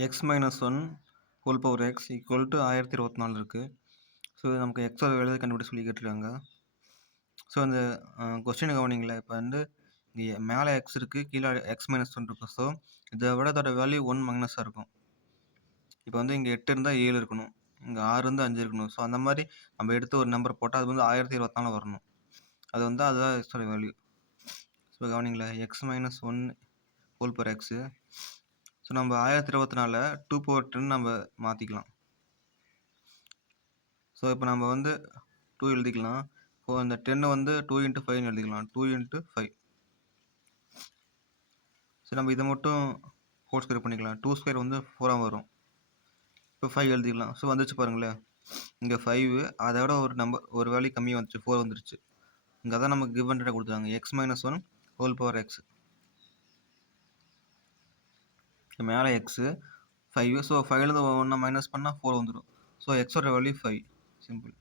X minus one whole power X equal to 1024 இருக்குது. So இது நமக்கு எக்ஸோட வேல்யூ கண்டுபிடிச்சு சொல்லி கேட்டிருக்காங்க. ஸோ அந்த கொஸ்டின் கவனிங்களேன். இப்போ வந்து இங்கே மேலே எக்ஸ் இருக்குது, கீழே எக்ஸ் மைனஸ் ஒன் இருக்கும். ஸோ இதை விட அதோட வேல்யூ 1 மைனஸாக இருக்கும். இப்போ வந்து இங்கே 8 இருந்தால் 7 இருக்கணும், இங்கே 6 இருந்தால் 5 இருக்கணும். ஸோ அந்த மாதிரி நம்ம எடுத்து ஒரு நம்பர் போட்டால் அது வந்து 1024 வரணும். அது வந்து அதுதான் எக்ஸோட வேல்யூ. ஸோ கவனிங்களேன், x minus one whole power x. So நம்ம 1024 2 பவர் 10 நம்ம மாற்றிக்கலாம். ஸோ இப்போ நம்ம வந்து 2 எழுதிக்கலாம். இப்போ அந்த 10 வந்து 2 × 5 எழுதிக்கலாம், 2 × 5. ஸோ நம்ம இதை மட்டும் ஹோல் ஸ்கொயர் பண்ணிக்கலாம். 2 ஸ்கொயர் வந்து 4 வரும். இப்போ 5 எழுதிக்கலாம். ஸோ வந்துச்சு பாருங்களேன், இங்கே 5 அதை விட ஒரு வேல்யூ கம்மியாக வந்துச்சு, 4 வந்துருச்சு. இங்கே தான் நமக்கு கிவன் டேட்டா கொடுத்துருக்காங்க, X minus one whole power X. மேலே எக்ஸு 5. ஸோ 5லேருந்து 1 மைனஸ் பண்ணால் 4 வந்துடும். ஸோ எக்ஸோட வேல்யூ 5. சிம்பிள்.